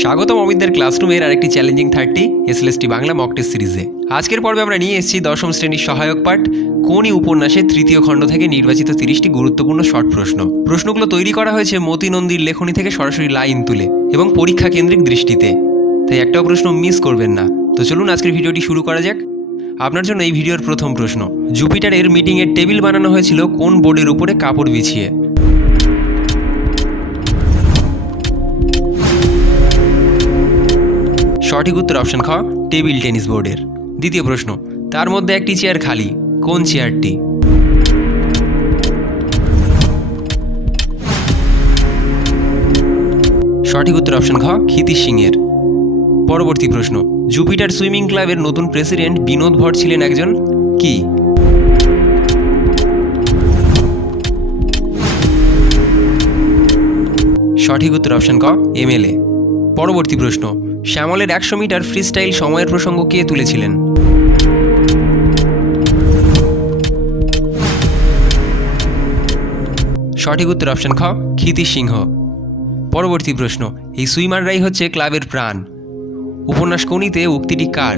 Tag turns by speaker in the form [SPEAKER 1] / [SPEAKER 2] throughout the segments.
[SPEAKER 1] স্বাগতম অমিতদের ক্লাসরুমের আরেকটি challenging thirty, SLST Bangla mock test সিরিজে আজকের পর্বে আমরা নিয়ে এসেছি দশম শ্রেণির সহায়ক পাঠ, কোন উপন্যাসের তৃতীয় খণ্ড থেকে নির্বাচিত তিরিশটি গুরুত্বপূর্ণ শর্ট প্রশ্ন। প্রশ্নগুলো তৈরি করা হয়েছে মতি নন্দীর লেখনী থেকে সরাসরি লাইন তুলে এবং পরীক্ষা কেন্দ্রিক দৃষ্টিতে। তাই একটাও প্রশ্ন মিস করবেন না। তো চলুন আজকের ভিডিওটি শুরু করা যাক। আপনার জন্য এই ভিডিওর প্রথম প্রশ্ন জুপিটারের মিটিংয়ের টেবিল বানানো হয়েছিল কোন বোর্ডের উপরে কাপড় বিছিয়ে? সঠিক উত্তর অপশন খ টেবিল টেনিস বোর্ডের দ্বিতীয় প্রশ্ন, তার মধ্যে একটি চেয়ার খালি, কোন চেয়ারটি সঠিক উত্তর অপশন খ ক্ষিতিশ সিংয়ের। পরবর্তী প্রশ্ন, জুপিটার সুইমিং ক্লাবের নতুন প্রেসিডেন্ট বিনোদ ভট্ট ছিলেন একজন কি? সঠিক উত্তর অপশন ক এমএলএ পরবর্তী প্রশ্ন শ্যামলের একশো মিটার ফ্রিস্টাইল সময়ের প্রসঙ্গ কে তুলেছিলেন? সঠিক উত্তর অপশন খ, ক্ষিতিশ সিংহ। পরবর্তী প্রশ্ন, এই সুইমাররাই হচ্ছে ক্লাবের প্রাণ। উপন্যাস কোনিতে উক্তিটি কার?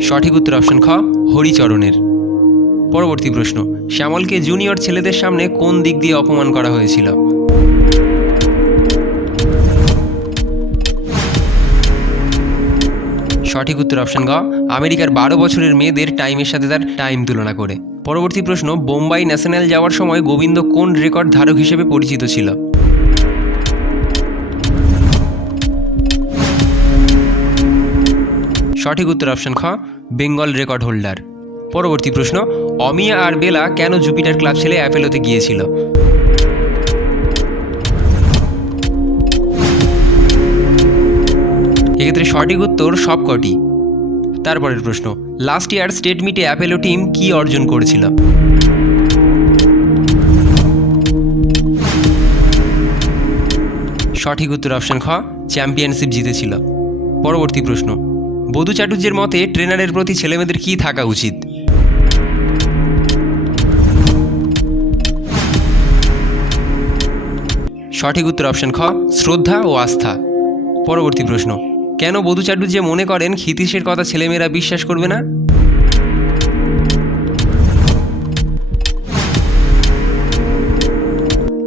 [SPEAKER 1] সঠিক উত্তর অপশন খ, হরিচরণের। পরবর্তী প্রশ্ন, শ্যামলকে জুনিয়র ছেলেদের সামনে কোন দিক দিয়ে অপমান করা হয়েছিল? সঠিক উত্তর অপশন গ, আমেরিকার বারো বছরের মেয়েদের টাইমের সাথে তার টাইম তুলনা করে। পরবর্তী প্রশ্ন, বোম্বাই ন্যাশনাল যাওয়ার সময় গোবিন্দ কোন রেকর্ড ধারক হিসেবে পরিচিত ছিল? সঠিক উত্তর অপশন খ, বেঙ্গল রেকর্ড হোল্ডার পরবর্তী প্রশ্ন, অমিয়া আর বেলা কেন জুপিটার ক্লাব ছেলে অ্যাপেলোতে গিয়েছিল? এক্ষেত্রে সঠিক উত্তর সবকটি। তারপরের প্রশ্ন লাস্ট ইয়ার স্টেট মিটে অ্যাপেলো টিম কি অর্জন করেছিল? সঠিক উত্তর অপশন খ চ্যাম্পিয়নশিপ জিতেছিল। পরবর্তী প্রশ্ন, বধু চাটুর্যের মতে ট্রেনারের প্রতি ছেলেমেয়েদের কি থাকা উচিত? সঠিক উত্তর অপশন খ, শ্রদ্ধা ও আস্থা। পরবর্তী প্রশ্ন, কেন বধু চাটুর্য মনে করেন ক্ষিতীশের কথা ছেলেমেয়েরা বিশ্বাস করবে না?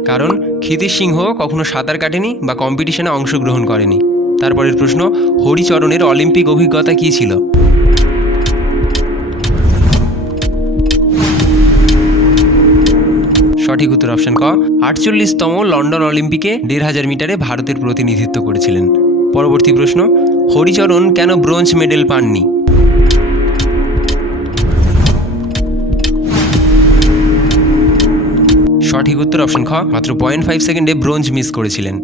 [SPEAKER 1] কারণ ক্ষিতীশ সিংহ কখনো সাঁতার কাটেনি বা কম্পিটিশনে অংশগ্রহণ করেনি। তারপরের প্রশ্ন, হরিচরণের অলিম্পিক অভিজ্ঞতা কী ছিল? সঠিক উত্তর অপশন ক। আটচল্লিশতম লন্ডন অলিম্পিকে দেড় হাজার মিটারে ভারতের প্রতিনিধিত্ব করেছিলেন। পরবর্তী প্রশ্ন, হরিচরণ কেন ব্রোঞ্জ মেডেল পাননি? সঠিক উত্তর অপশন খ, মাত্র পয়েন্ট ফাইভ সেকেন্ডে ব্রোঞ্জ মিস করেছিলেন।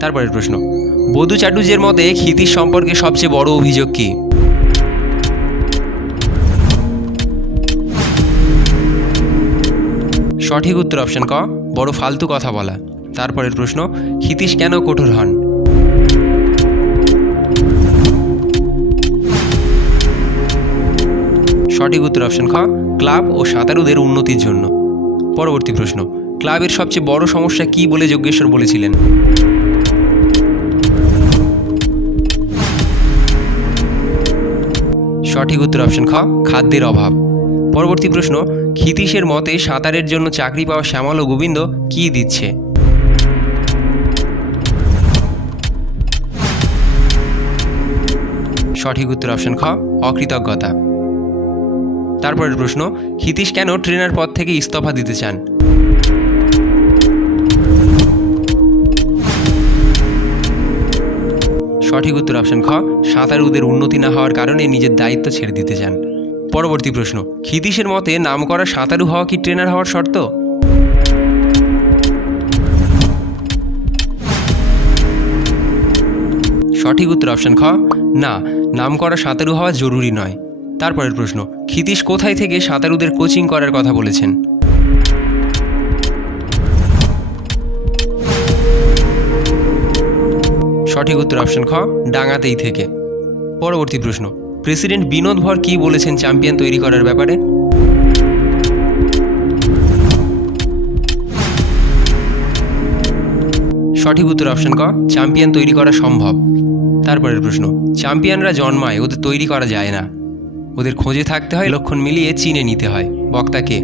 [SPEAKER 1] তারপরের প্রশ্ন, বধু চাটুজের মতে ক্ষিতিশ সম্পর্কে সবচেয়ে বড় অভিযোগ কী? সঠিক উত্তর অপশন ক, বড় ফালতু কথা বলা। তারপরের প্রশ্ন ক্ষিতীশ কেন কঠোর হন? সঠিক উত্তর অপশন খ, ক্লাব ও সাঁতারুদের উন্নতির জন্য। পরবর্তী প্রশ্ন, ক্লাবের সবচেয়ে বড় সমস্যা কি বলে যজ্ঞেশ্বর বলেছিলেন? সঠিক উত্তর অপশন খ, খাদ্যের অভাব। পরবর্তী প্রশ্ন, ক্ষিতীশের মতে সাঁতারের জন্য চাকরি পাওয়া শ্যামল ও গোবিন্দ কি দিচ্ছে? সঠিক উত্তর অপশন খ, অকৃতজ্ঞতা। তারপরের প্রশ্ন, ক্ষিতীশ কেন ট্রেনার পদ থেকে ইস্তফা দিতে চান? সঠিক উত্তর অপশন খ, সাঁতারুদের উন্নতি না হওয়ার কারণে নিজের দায়িত্ব ছেড়ে দিতে চান। পরবর্তী প্রশ্ন, ক্ষিতীশের মতে নাম করা সাঁতারু হওয়া কি ট্রেনার হওয়ার শর্ত? সঠিক উত্তর অপশন খ, না নাম করা সাঁতারু হওয়া জরুরি নয়। তারপরের প্রশ্ন, ক্ষিতীশ কোথায় থেকে সাঁতারুদের কোচিং করার কথা বলেছেন? সঠিক উত্তর অপশন খ ডাঙাতেই থেকে। পরবর্তী প্রশ্ন প্রেসিডেন্ট বিনোদ ভর কী বলেছেন চ্যাম্পিয়ন তৈরি করার ব্যাপারে? সঠিক উত্তর অপশন ক, চ্যাম্পিয়ন তৈরি করা সম্ভব। তারপরের প্রশ্ন, চ্যাম্পিয়নরা জন্মায়, ওদের তৈরি করা যায় না। ওদের খোঁজে থাকতে হয়, লক্ষণ মিলিয়ে চিনে নিতে হয়। বক্তাকে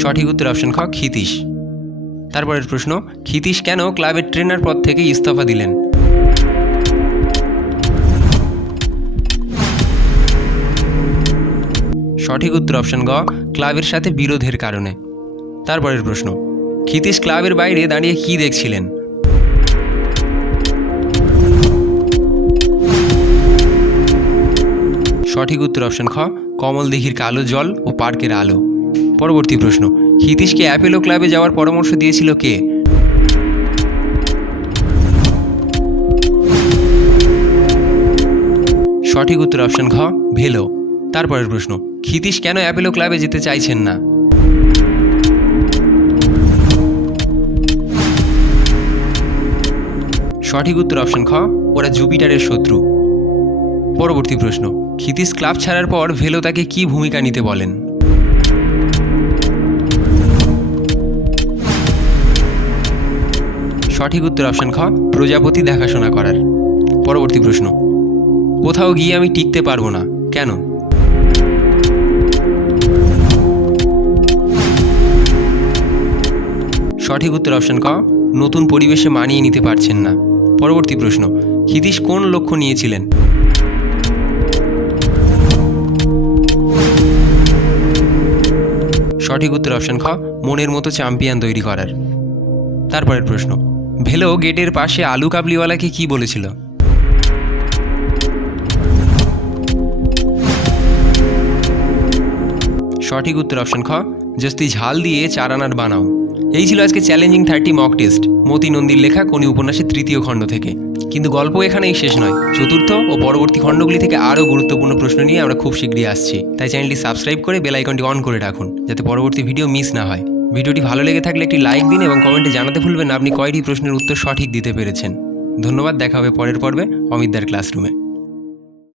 [SPEAKER 1] সঠিক উত্তর অপশন খ, ক্ষিতীশ। তারপরের প্রশ্ন, ক্ষিতীশ কেন ক্লাবের ট্রেনার পদ থেকে ইস্তফা দিলেন? সঠিক উত্তর অপশন গ, ক্লাবের সাথে বিরোধের কারণে। তারপরের প্রশ্ন, ক্ষিতীশ ক্লাবের বাইরে দাঁড়িয়ে কি দেখছিলেন? সঠিক উত্তর অপশন খ কমল দিঘির কালো জল ও পার্কের আলো। পরবর্তী প্রশ্ন হিতিশকে অ্যাপেলো ক্লাবে যাওয়ার পরামর্শ দিয়েছিল কে? সঠিক উত্তর অপশন খ ভেলো। তারপরের প্রশ্ন ক্ষিতীশ কেন অ্যাপেলো ক্লাবে যেতে চাইছেন না? সঠিক উত্তর অপশন খ ওরা জুপিটারের শত্রু। পরবর্তী প্রশ্ন ক্ষিতীশ ক্লাব ছাড়ার পর ভেলো তাকে কি ভূমিকা নিতে বলেন? সঠিক উত্তর অপশন খ, প্রজাপতি দেখাশোনা করার। পরবর্তী প্রশ্ন, কোথাও গিয়ে আমি টিকতে পারব না, কেন? সঠিক উত্তর অপশন ক, নতুন পরিবেশে মানিয়ে নিতে পারছেন না। পরবর্তী প্রশ্ন, হিতিশ কোন লক্ষ্য নিয়েছিলেন? সঠিক উত্তর অপশন খ, মনের মতো চ্যাম্পিয়ন তৈরি করার। তারপরের প্রশ্ন ভেলো গেটের পাশে আলু কাবলিওয়ালাকে কি বলেছিল? সঠিক উত্তর অপশন খ, জস্তি ঝাল দিয়ে চার আনার বানাও। এই ছিল আজকে challenging thirty mock test, Moti নন্দীর লেখা কোনি উপন্যাসের তৃতীয় খণ্ড থেকে। কিন্তু গল্প এখানেই শেষ নয়, চতুর্থ ও পরবর্তী খণ্ডগুলি থেকে আরও গুরুত্বপূর্ণ প্রশ্ন নিয়ে আমরা খুব শীঘ্রই আসছি। তাই চ্যানেলটি সাবস্ক্রাইব করে বেল আইকনটি অন করে রাখুন, যাতে পরবর্তী ভিডিও মিস না হয়। ভিডিওটি ভালো লেগে থাকলে একটি লাইক দিন এবং কমেন্টে জানাতে ভুলবেন আপনি কয়টি প্রশ্নের উত্তর সঠিক দিতে পেরেছেন? ধন্যবাদ, দেখা হবে পরের পর্বে অমিতদার ক্লাসরুমে।